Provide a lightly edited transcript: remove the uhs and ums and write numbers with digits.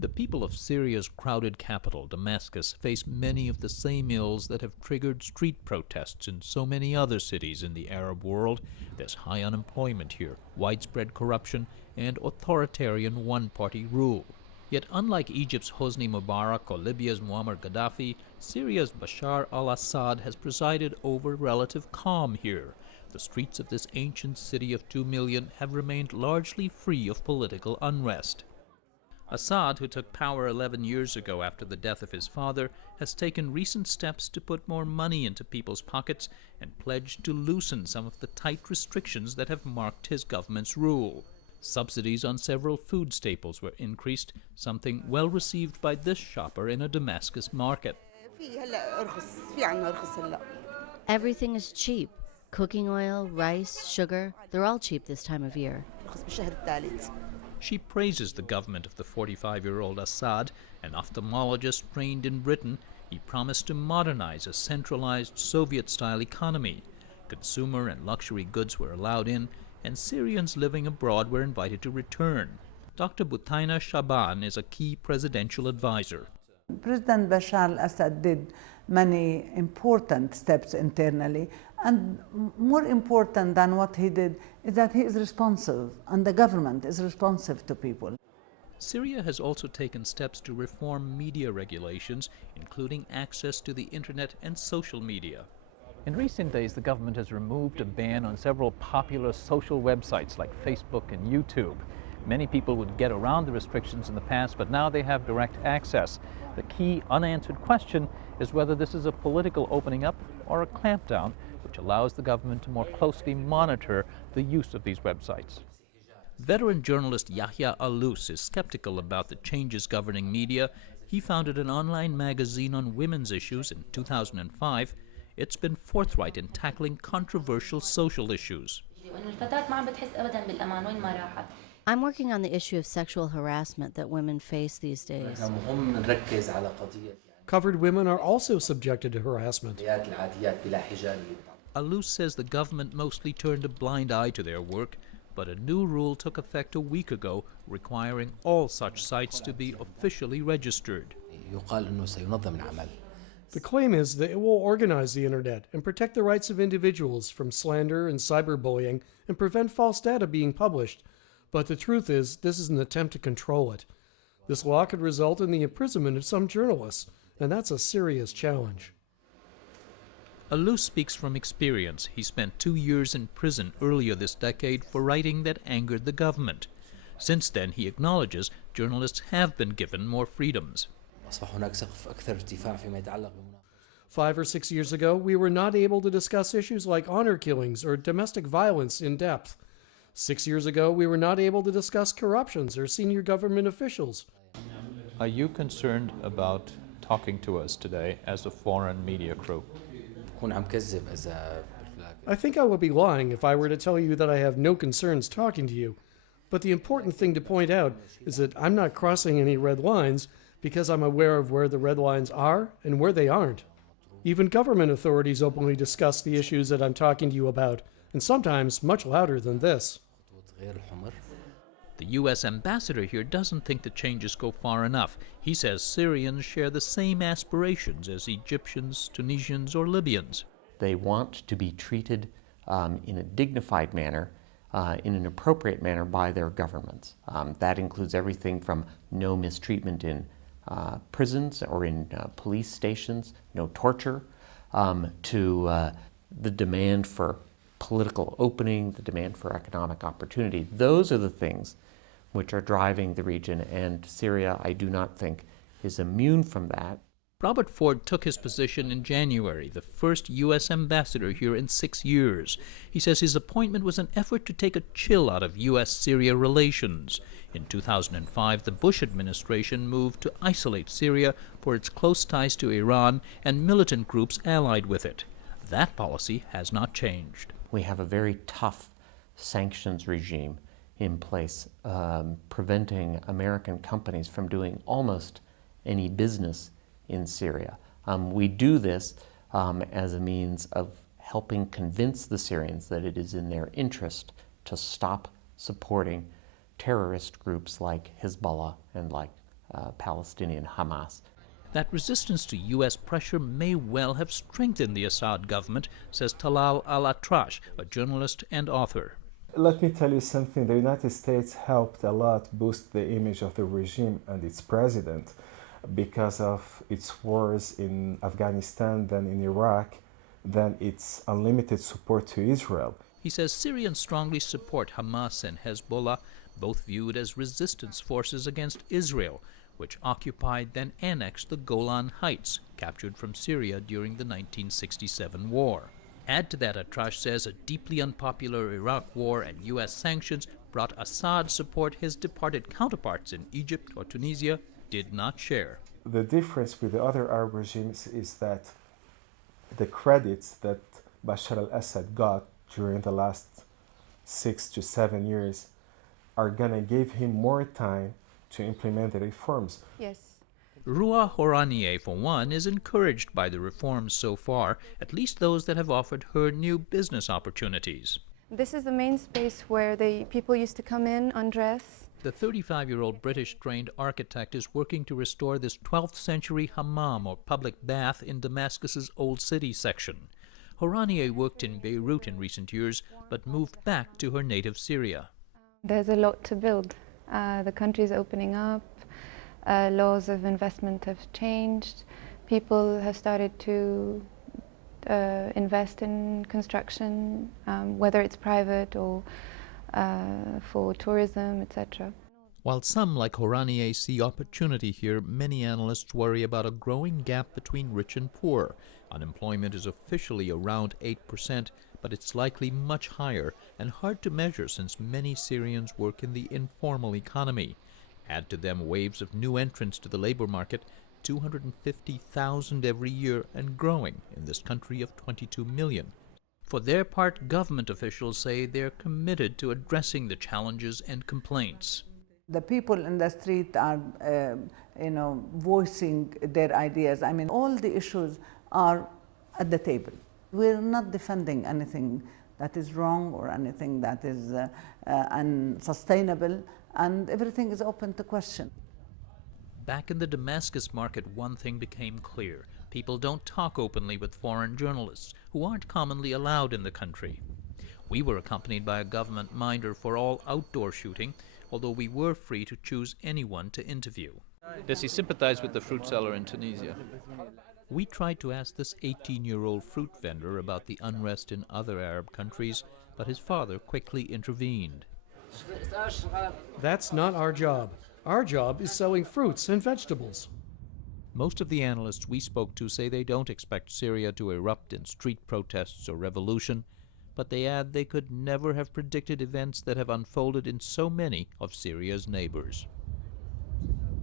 The people of Syria's crowded capital, Damascus, face many of the same ills that have triggered street protests in so many other cities in the Arab world. There's high unemployment here, widespread corruption, and authoritarian one-party rule. Yet unlike Egypt's Hosni Mubarak or Libya's Muammar Gaddafi, Syria's Bashar al-Assad has presided over relative calm here. The streets of this ancient city of 2 million have remained largely free of political unrest. Assad, who took power 11 years ago after the death of his father, has taken recent steps to put more money into people's pockets and pledged to loosen some of the tight restrictions that have marked his government's rule. Subsidies on several food staples were increased, something well received by this shopper in a Damascus market. Everything is cheap. Cooking oil, rice, sugar, they're all cheap this time of year. She praises the government of the 45-year-old Assad, an ophthalmologist trained in Britain. He promised to modernize a centralized Soviet-style economy. Consumer and luxury goods were allowed in, and Syrians living abroad were invited to return. Dr. Butaina Shaban is a key presidential advisor. President Bashar al-Assad did many important steps internally, and more important than what he did is that he is responsive, and the government is responsive to people. Syria has also taken steps to reform media regulations, including access to the internet and social media. In recent days, the government has removed a ban on several popular social websites like Facebook and YouTube. Many people would get around the restrictions in the past, but now they have direct access. The key unanswered question is whether this is a political opening up or a clampdown, which allows the government to more closely monitor the use of these websites. Veteran journalist Yahya Alous is skeptical about the changes governing media. He founded an online magazine on women's issues in 2005. It's been forthright in tackling controversial social issues. I'm working on the issue of sexual harassment that women face these days. Covered women are also subjected to harassment. Alous says the government mostly turned a blind eye to their work, but a new rule took effect a week ago requiring all such sites to be officially registered. The claim is that it will organize the internet and protect the rights of individuals from slander and cyberbullying and prevent false data being published. But the truth is, this is an attempt to control it. This law could result in the imprisonment of some journalists, and that's a serious challenge. Alous speaks from experience. He spent 2 years in prison earlier this decade for writing that angered the government. Since then, he acknowledges journalists have been given more freedoms. 5 or 6 years ago, we were not able to discuss issues like honor killings or domestic violence in depth. 6 years ago, we were not able to discuss corruptions or senior government officials. Are you concerned about talking to us today as a foreign media crew? I think I would be lying if I were to tell you that I have no concerns talking to you. But the important thing to point out is that I'm not crossing any red lines because I'm aware of where the red lines are and where they aren't. Even government authorities openly discuss the issues that I'm talking to you about, and sometimes much louder than this. The U.S. ambassador here doesn't think the changes go far enough. He says Syrians share the same aspirations as Egyptians, Tunisians, or Libyans. They want to be treated in a dignified manner, in an appropriate manner by their governments. That includes everything from no mistreatment in prisons or in police stations, no torture, to the demand for political opening, the demand for economic opportunity. Those are the things which are driving the region, and Syria, I do not think, is immune from that. Robert Ford took his position in January, the first U.S. ambassador here in 6 years. He says his appointment was an effort to take a chill out of U.S.-Syria relations. In 2005, the Bush administration moved to isolate Syria for its close ties to Iran and militant groups allied with it. That policy has not changed. We have a very tough sanctions regime in place, preventing American companies from doing almost any business in Syria. We do this as a means of helping convince the Syrians that it is in their interest to stop supporting terrorist groups like Hezbollah and like Palestinian Hamas. That resistance to U.S. pressure may well have strengthened the Assad government, says Talal al-Atrash, a journalist and author. Let me tell you something. The United States helped a lot boost the image of the regime and its president because of its wars in Afghanistan, then in Iraq, then its unlimited support to Israel. He says Syrians strongly support Hamas and Hezbollah, both viewed as resistance forces against Israel, which occupied then annexed the Golan Heights, captured from Syria during the 1967 war. Add to that, Atrash says, a deeply unpopular Iraq war and U.S. sanctions brought Assad support his departed counterparts in Egypt or Tunisia did not share. The difference with the other Arab regimes is that the credits that Bashar al-Assad got during the last 6 to 7 years are going to give him more time to implement the reforms. Yes. Rua Horanieh, for one, is encouraged by the reforms so far, at least those that have offered her new business opportunities. This is the main space where the people used to come in, undress. The 35-year-old British-trained architect is working to restore this 12th century hammam, or public bath, in Damascus's Old City section. Horanieh worked in Beirut in recent years, but moved back to her native Syria. There's a lot to build. The country is opening up, laws of investment have changed, people have started to invest in construction, whether it's private or for tourism, etc. While some, like Horanieh, see opportunity here, many analysts worry about a growing gap between rich and poor. Unemployment is officially around 8%, but it's likely much higher and hard to measure since many Syrians work in the informal economy. Add to them waves of new entrants to the labor market, 250,000 every year and growing in this country of 22 million. For their part, government officials say they're committed to addressing the challenges and complaints. The people in the street are, voicing their ideas. I mean, all the issues are at the table. We're not defending anything that is wrong or anything that is unsustainable, and everything is open to question. Back in the Damascus Market, one thing became clear. People don't talk openly with foreign journalists, who aren't commonly allowed in the country. We were accompanied by a government minder for all outdoor shooting, although we were free to choose anyone to interview. Does he sympathize with the fruit seller in Tunisia? We tried to ask this 18-year-old fruit vendor about the unrest in other Arab countries, but his father quickly intervened. That's not our job. Our job is selling fruits and vegetables. Most of the analysts we spoke to say they don't expect Syria to erupt in street protests or revolution, but they add they could never have predicted events that have unfolded in so many of Syria's neighbors.